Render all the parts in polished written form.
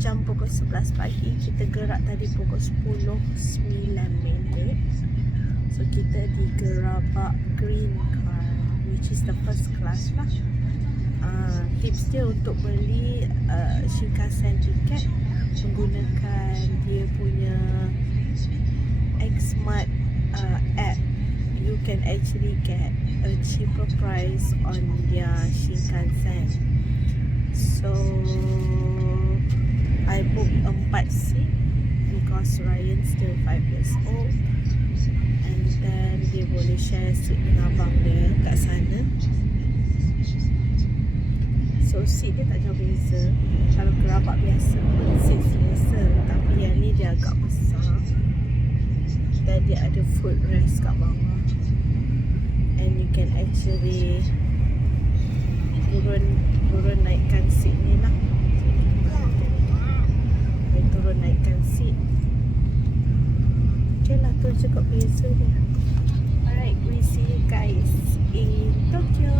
jam pukul 11 pagi. Kita gerak tadi pukul 10.09. So kita digerabak green car, which is the first class lah. Tips dia untuk beli Shinkasen tiket menggunakan dia punya Xmart app. You can actually get a cheaper price on their Shinkansen. So I booked 4 seat because Ryan's still 5 years old, and then dia boleh share seat dengan abang dia kat sana. So seat dia tak jauh beza. Kalau gerabak biasa pun seat selesa, tapi yang ni dia agak besar dan dia ada footrest kat bawah, and you can actually turun naikkan seat ni lah. Turun naikkan seat. Okay lah, tu cukup beza dia. Alright, we see you guys in Tokyo.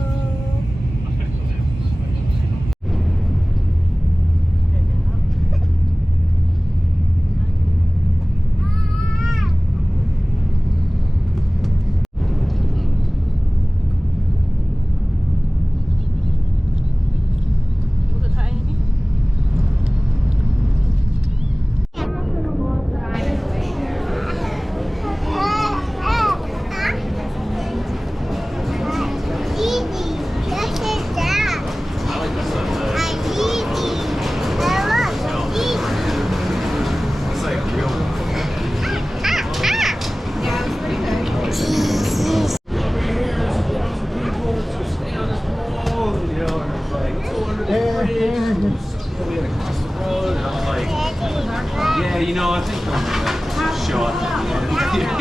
Yeah, you know, I think I'm gonna show up at the end.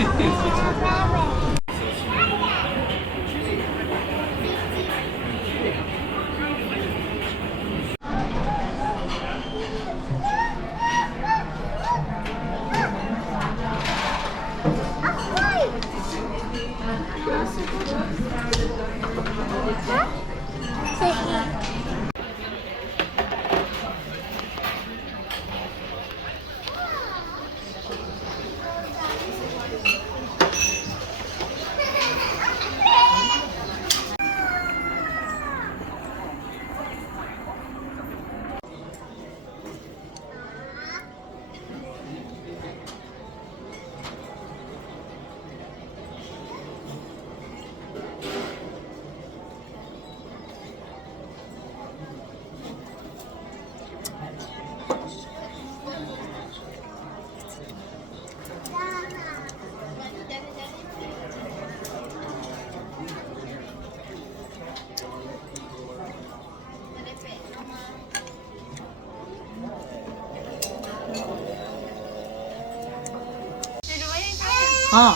Ha.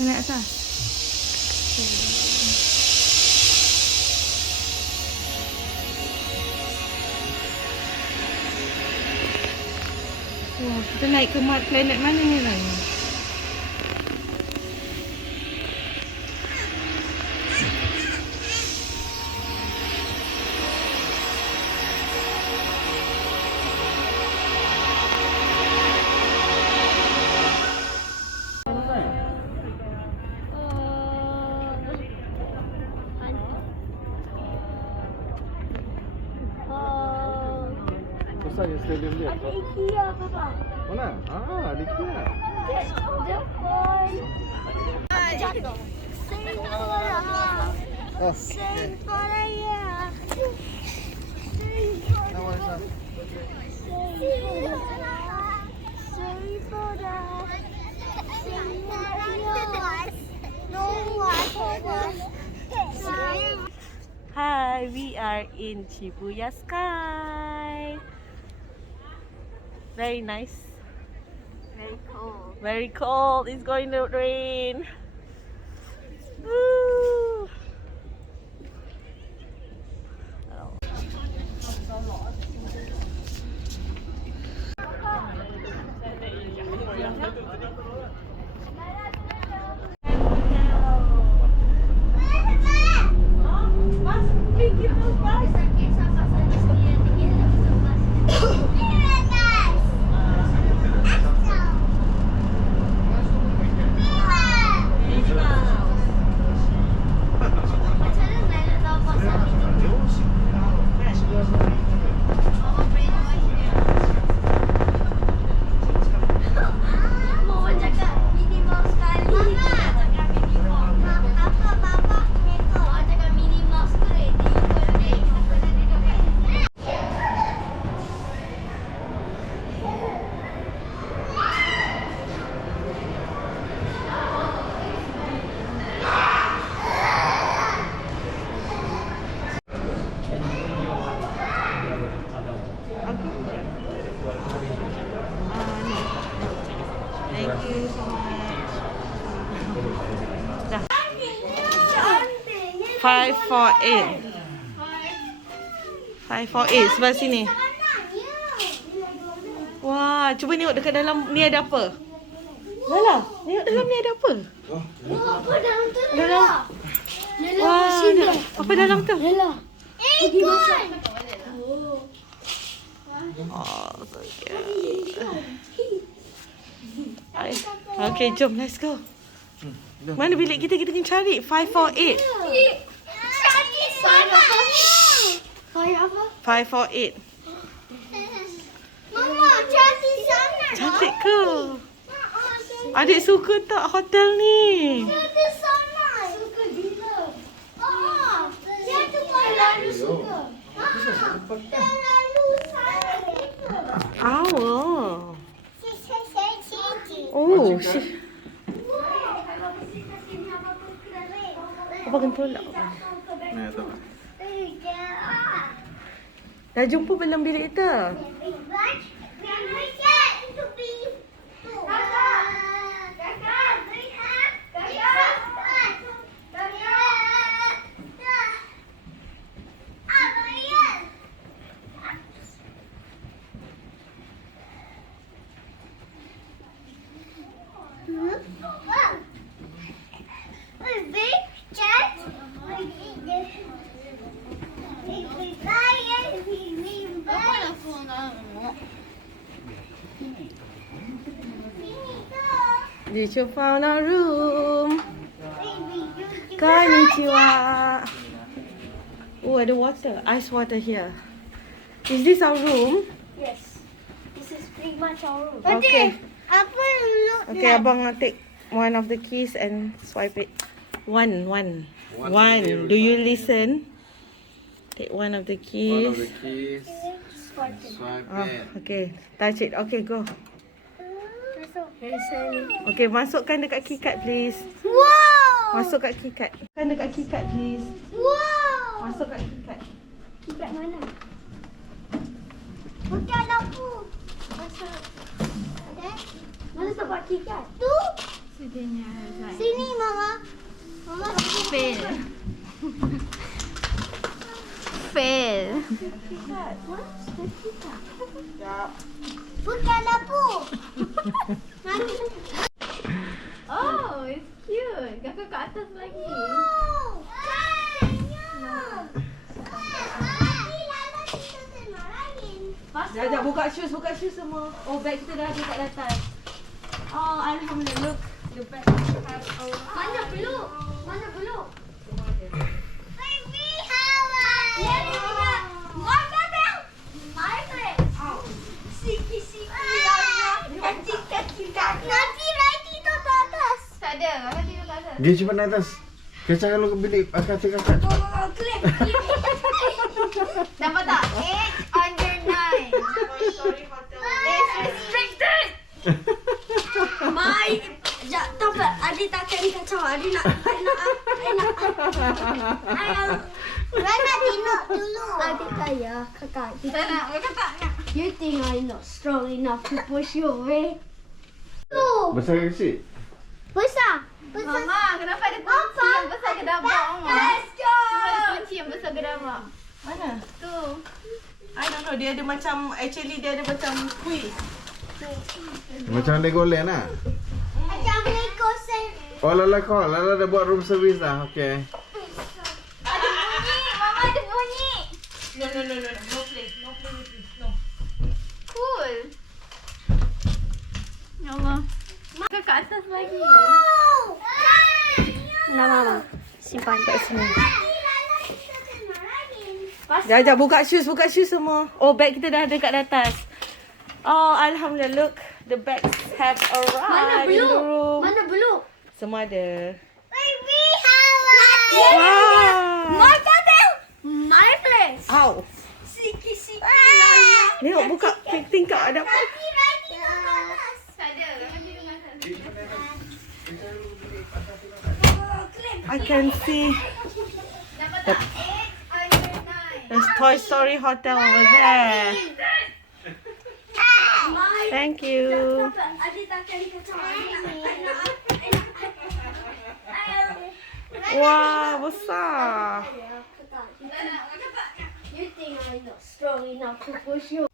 Naik atas. Wah, kita naik ke planet mana ni lah? Yang stadium dia. Ada IKEA Papa. Mana? Ada IKEA. Jepun. Jatuh. Singapura. Nama dia. Hi, we are in Shibuya Sky. Very nice. Very cold. Very cold. It's going to rain. Woo. 548. 548 sebelah sini. Wah, cuba tengok dekat dalam ni ada apa? Lala, tengok dalam ni ada apa? Apa dalam tu? Dalam. Wah, apa dalam tu? Lela. Ikon. Oh, so cute. Okay, jom, let's go. Mana bilik kita? Kita kena cari 548. Cari sana. Fire apa? 548. Mama, cari sana. Cantik ke? Adik suka tak hotel ni? Cari sana. Suka gila. Dia tu terlalu suka. Terlalu sayang. Oh. Oh, shit. Apa kena tolak? Dah jumpa belum bilik kita? You just found our room. Konnichiwa. Oh, ada water. Ice water here. Is this our room? Yes. This is pretty much our room. Okay. Apa look Okay, abang take one of the keys and swipe it. One. Do you listen? Take one of the keys. One of the keys. Swipe it. Okay. Touch it. Okay, go. Masuk. Okay, masukkan dekat keycard please. Wow. Masuk kat keycard. Masukkan dekat keycard please. Wow. Masuk kat keycard. Keypad mana? Bukan lampu. Masuk. Okay. Mana tempat keypad? Tu. Sini mama. Mama Fail. Fail. bukan lampu. Oh, it's cute. Kakak kat atas lagi. Wow. Sekejap, buka shoes semua. Oh, bag kita dah ada kat atas. Oh, alhamdulillah. Look, the bag has Mana belum? Mana belum? Baby, Hawa. Ya, dia. Mana dah? My place. Siki. Kecil. Nanti Raiti tu atas. Tak ada. Kakak tidur kat atas. Dia cepat naik atas. Kacang kalau ke bilik kakak. Klip. Dapat tak? 8 under 9. Sorry, hotel. It's restricted. My. Tak apa. Adik takkan kacau. Adik nak. Rana tengok dulu. Adik kaya. Kakak. Tak nak. Kakak tak nak. You think I'm not strong enough to push you away? Tu. Besar ke kecil? Besar. Mama, kenapa ada kunci yang besar ke dabak, Mama? Let's go. Kenapa ada kunci yang besar ke dabak? Mana? Tu. I don't know. Dia ada macam, actually dia ada macam quiz. Macam Legoland lah. Macam Lego set. Oh Lala call. Lala dah buat room service dah. Okay. Ada bunyi. Mama ada bunyi. No. No play with this. No. Cool. Ya Allah. Kakak kat atas lagi. Nah, Mama. Simpan kat sini. Sekejap, buka shoes semua. Oh, bag kita dah ada kat atas. Oh, alhamdulillah. Look, the bags have Mana arrived in the belum? room. Mana belum? Semua ada. Baby, Hawa. Wow. My hotel. My place. Ow. Siki. Tengok, buka tingkap ada apa? Tak ada. Kakak tidur kat atas. I can see Dapat tak? 8 under 9. there's Toy Story Hotel over there. Thank you. Adik takkan kacau. Wah, besar. You think I'm not strong enough to push you?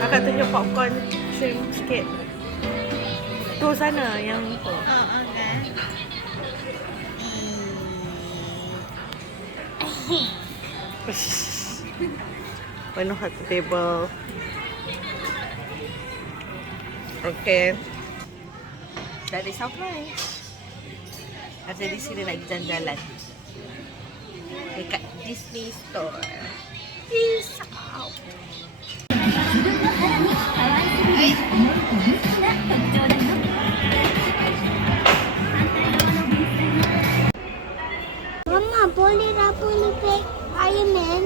Kakak tunjuk popcorn shrimp sikit. Tu sana yang tu. kan. Penuh satu table. Okay. Dah ada sampai. Ada di sini lagi jalan-jalan. Dekat Disney Store. Peace out. Mama, boleh pack Iron Man?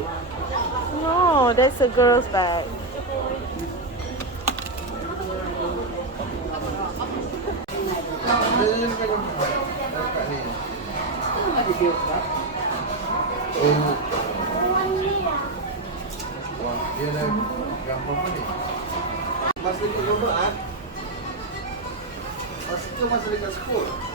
No, that's a girl's bag. Dia dah gambar apa ni? Masa dekat gambar ah? Masa dekat sekolah.